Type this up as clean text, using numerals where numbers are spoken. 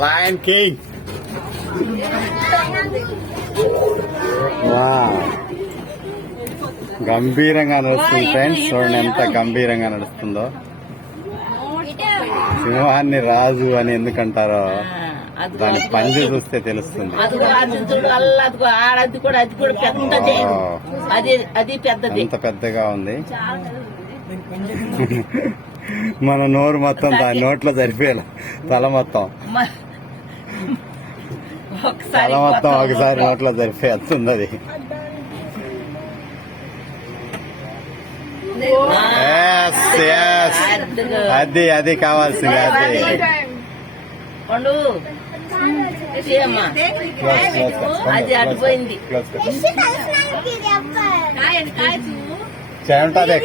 Lion king. గంభీరంగా నడుస్తుంది friends, చూడండి ఎంత గంభీరంగా నడుస్తుందో. సింహాన్ని రాజు అని ఎందుకంటారో దాని పంజు చూస్తే తెలుస్తుంది. ఎంత పెద్దగా ఉంది. మన నోరు మొత్తం దాని నోట్లో సరిపోయాలి. తల మొత్తం ఒకసారి నోట్లో సరిపోతుంది. అది అది కావాల్సింది. అది అడిపోయింది. చెంటది